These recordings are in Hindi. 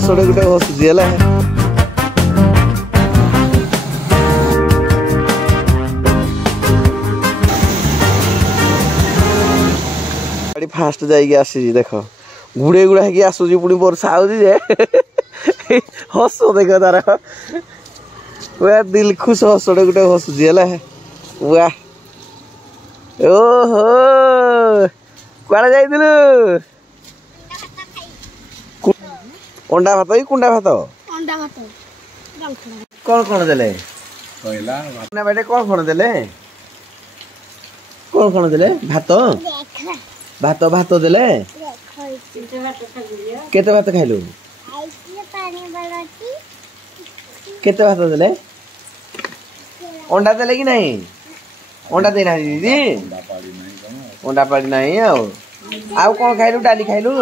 हसड़े गुटे हसुची है गाड़ी फास्ट जाइए आसी देख गुड़े गुड़ा है आसूची पुणी वर्षा आउची जे हस देख तार वाह दिल खुश हसड़े गुटे हसुची है वाह ओहो कुआड़े जाइलु अंडा भात कि कुंडा भात कौन कौन देले ना बेटे कौन कौन देले भात भात भात देले केते भात खाइलु केते भात देले अंडा देले कि नहीं अंडा देना दीदी अंडा पाड़ी नहीं आउ कौन खाइलु डाली खाइलु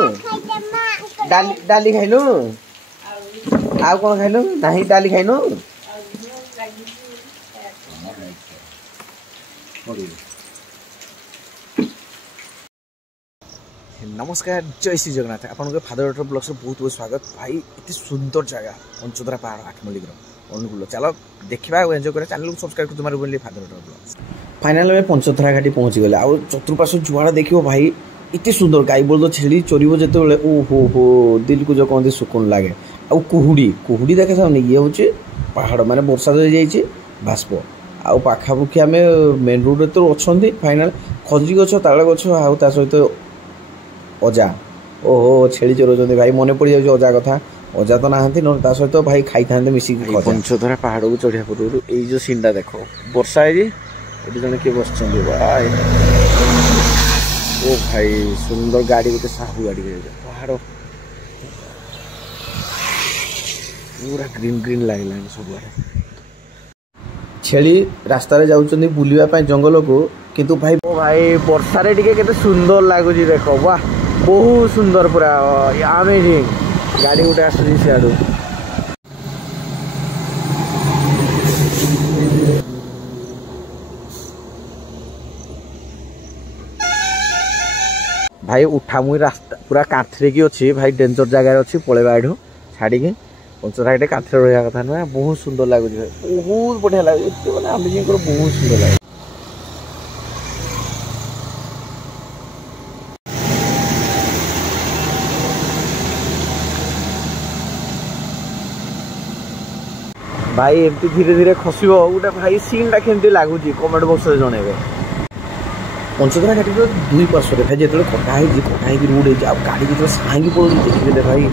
डाली खाइलु आउ कौन खाइलु नहीं डाली खाइनु नमस्कार जय श्री जगन्नाथ आपन फादर डॉक्टर ब्लॉग्स बहुत बहुत स्वागत भाई इतनी सुंदर जगह पंचोदरा पहाड़ आठमल्लिक अनुकूल चलो देखा और एंजॉय करा चैनल को सब्सक्राइब कर बोलिए फादर डॉक्टर ब्लॉग्स फाइनल में पंचोदरा घाटी पहुंची गले आ चतुर्पार्श्व जुआड़ा देखियो भाई इतनी सुंदर गाई बोल छेड़ी चोरीब जो ओहो हो दिल को जो कहते सुकून लगे आउ कुहुड़ी देखा सामने ये हूँ पहाड़ माने वर्षा जाइए बाष्प आउ पाखापाखि आम मेन रोड तो अच्छा फाइनाल खजुरी गछ ताड़ गछ आउ ता सहित अजा ओहो छेड़ी चोर भाई मन पड़ जाए अजा कथा अजा तो नहांती ना सहित भाई खाई था मिसिक पंचोदरा पहाड़ को चढ़िया पूर्व ये सीनटा देख वर्षा है ये जन किए बस ओ भाई सुंदर गाड़ी गोटे साहू गाड़ी पहाड़ पूरा ग्रीन ग्रीन लगे सब छेली रास्तार जाऊँ बुलवाई जंगल को किंतु भाई भाई वर्षा रे केते सुंदर लगुच देख वाह बहुत सुंदर पूरा अमेजिंग गाड़ी गोटे आसूँ सियाड़ू भाई उठा मुई रास्ता पूरा कांथरे की अच्छी भाई डेंजर जगार अच्छी पलैबा एठू छाड़ी पंचोदरा घाटी कांथरे रहा कथा नुह बहुत सुंदर लगुच बहुत बढ़िया लगे मैंने अमेजिंग बहुत सुंदर लगे भाई एमती धीरे धीरे खसब गोटे भाई सीनटा केमती लगुच कमेंट बॉक्स में जनइबे पंचोदरा घाटी दुई पार्श्व भाई जो कटाई रोड है गाड़ी जो साइंगी पड़ो देखिए भाई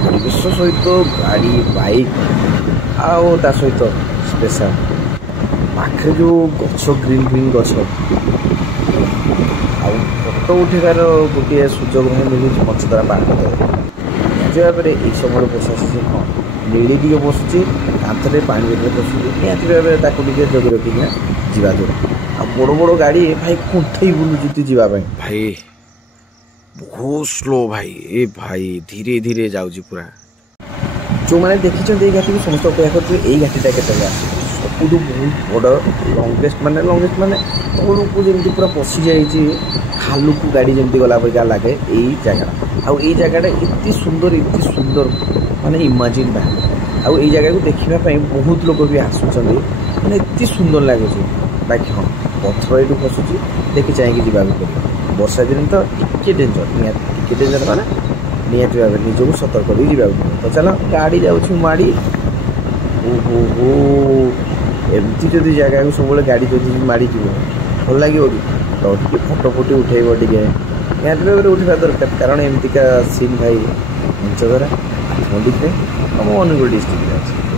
परिवेश सहित गाड़ी बाइक आउ ता सहित स्पेशल पाखे जो गछ ग्रीन ग्रीन गछ फोटो उठेबार गोटे सुजोग मिलूँ पंचोदरा पहाड़ भाव में यही समय वर्षा सीजन हाँ नेड़ी टे बसुची कांथरे पानी पशुची निहती भाव में जगि रखिना जा दूर बड़ बड़ गाड़ी भाई कुंठई बुलुचुती जावाई भाई बहुत स्लो भाई ए भाई धीरे धीरे जाऊँगी पूरा जो मैंने देखी घाटी को समस्त अपेक्षा करते यही घाटीटा के सब बहुत बड़ लंगेस्ट माने तौक जमी पूरा पशि जाइए खालू को गाड़ी जमी गला परिका लगे यही जगह आई जगह एत सुंदर माने इमाजिन आउ यही जगह को देखापी बहुत लोग भी आसुँच मैंने एत सुंदर लगुच बाकी हाँ पथर यू खसुची देखी चाहिए जावाक पड़े वर्षा दिन तो टिके डेंजर माने निहती भाव निजक सतर्क जावाक तो चलो गाड़ी जाऊँ माड़ी ओहो हो एमती जदि जगह सब गाड़ी जब माड़ी जीव भल लगे कि तो फोटो फोटो उठेब टे निहती भाव में उठा दरकार कारण एमतीका सीन भाई पंचोदरा आठमल्लिक आम अनुगुल डिस्ट्रिक्ट अच्छे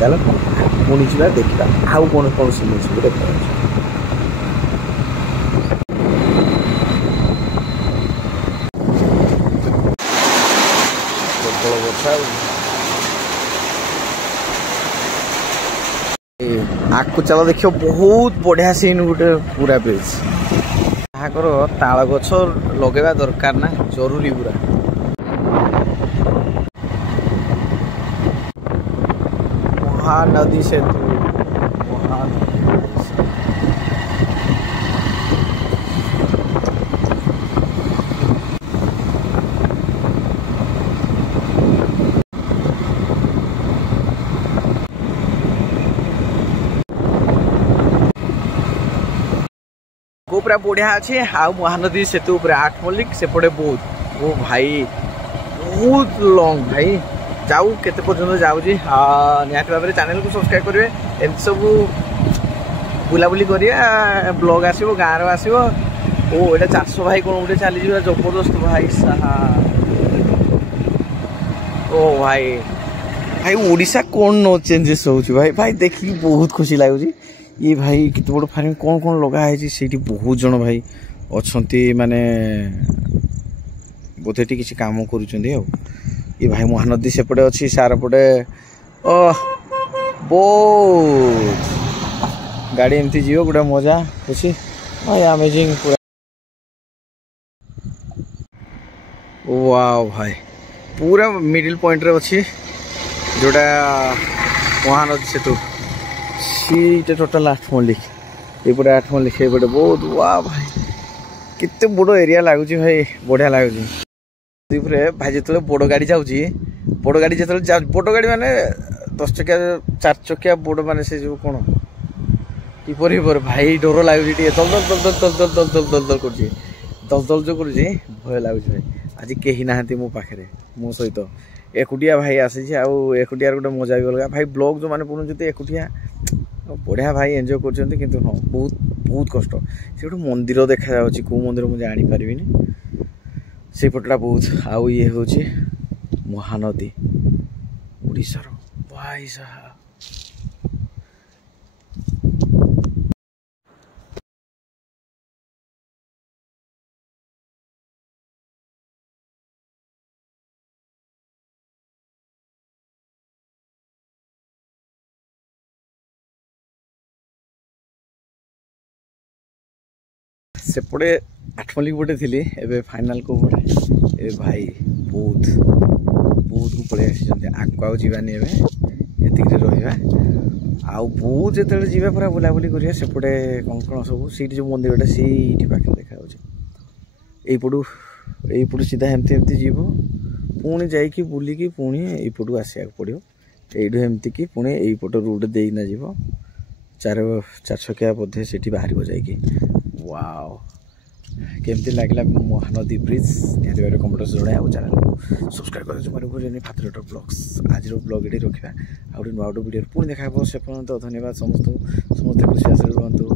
चलो पुणी जा देखा आउ कौन कौन सीन सब देखा आगको चलो देखियो बहुत बढ़िया सीन गोटे पूरा ब्रिज कर ताल गछ लगेगा दरकार ना जरूरी पूरा महानदी सेतु पूरा बढ़िया अच्छे आ महानदी सेतु पूरा आठमल्लिक सेपटे बहुत ओ भाई बहुत लंग भाई जाऊ केते पर्यंत जाऊँगी निहाती भाव में चैनल को सब्सक्राइब करेंगे एमती सब बुलाबुली करिए ब्लॉग आसो गाँव आसो ओ ये 400 भाई कौन गोटे चली जबरदस्त भाई साहब ओ भाई भाई ओडिशा कौन न चेंजेस हो भाई भाई देखिए बहुत खुशी लगुच ये भाई केते बड़ फार्म कौन कौन लगा है से बहुत जन भाई अच्छा माने बोधे किसी काम कर ये भाई महानदी सेपटे अच्छी सार पटे बहुत गाड़ी एमती जीव गोटे मजा अच्छी भाई अमेजिंग पूरा वाओ भाई पूरा मिडिल पॉइंट रे अच्छी जोड़ा महानदी सेतु सीटा टोटाल आठमल्लिक ये आठमल्लिक ये बहुत वाह भाई केते बड़ एरिया लगुच भाई बढ़िया लगुच भाई जो बड़ गाड़ी जाऊँगी बड़ गाड़ी जो बड़ गाड़ी माने 10 चकिया 4 चकिया बड़ माने से जो कौन टिपर भाई डर लगुच दल दल दल दल दल दल दल दल दल कर दल दल जो कर भय लगुच भाई आज कहीं ना मो पाखे मो सहित एकुटिया भाई आसी एकुटिया गोटे मजा भी अलग भाई ब्लॉग जो मैंने बनाते एकुटिया बढ़िया भाई एंजॉय कर किंतु हाँ बहुत बहुत कष्ट से गोटे मंदिर देखा जाऊँगी कौ मंदिर मुझे जापारि से पटटा बहुत आउ ये हूँ महानदी ओडिशार भाई साहब सेपटे आठमल्लिक पटे थी एवं फाइनाल को पटे ए भाई बहुत बहुत को पड़े आगे आउ जावानी एतिक रहा आउ बहुत जो जा पूरा बुलाबुली करिया सेपटे कौन कौन सब सीट जो मंदिरटा से पाखे देखा यहीपटू सीधा एमती एमती जीव पुणी जाइकी बुलिकी पुणी यहीपटू आसा पड़ो यू एमती कि पुणी यहीपट रूट देना जीव 4 चकिया बोधे से बाहर जाइकी वाओ केमती लगला महानदी ब्रिज निहाती भाव कमेंट जड़े आ चैनल को सब्सक्राइब कर फातरेटर ब्लॉग्स आज ब्लॉग ये रखा आउ नुआ गोटे वीडियो पुणी देखा से पर्यंत धन्यवाद समस्त खुशी आशा रुहतु।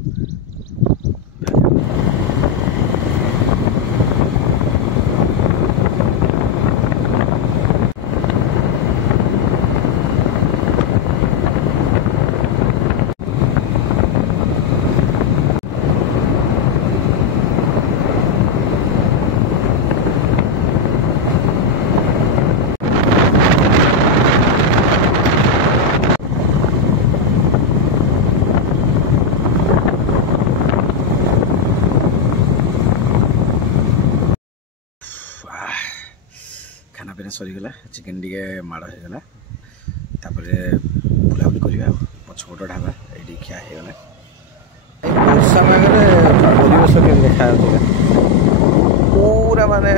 खाना पीना सरीगला चिकेन टी माड़ होगला बुलाबुली करवा पछपट ढाबा ये खिया होगला वर्षा पागे परिवेश के देखा पूरा माने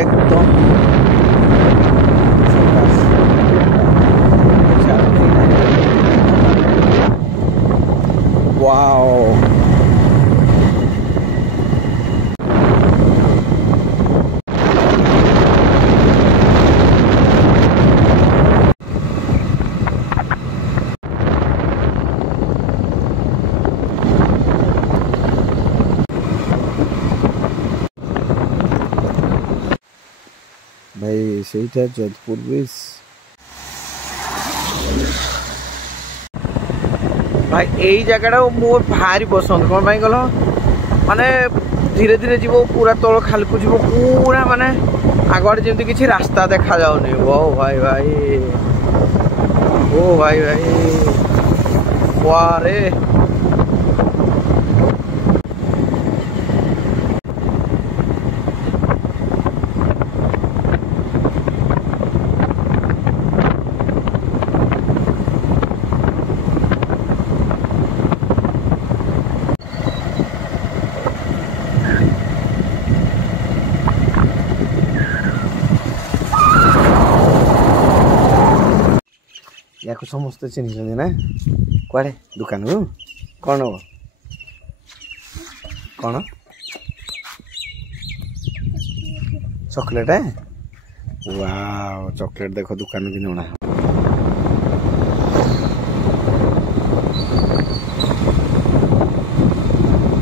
एकदम वाओ भाई सहीटा जोधपुर ब्रिज भाई यही जगह मोर भारी पसंद कौन पाई गल माने धीरे धीरे जीव पूरा तल खाल को जीव पूरा माने आगड़ जमी किसी रास्ता देखा जाऊनी ओ भाई भाई ओ भाई भाई वाह रे या समस्त चिन्ह ना कड़े दुकान कौन हम कौन चॉकलेट है वाह चॉकलेट देखो दुकान की नोना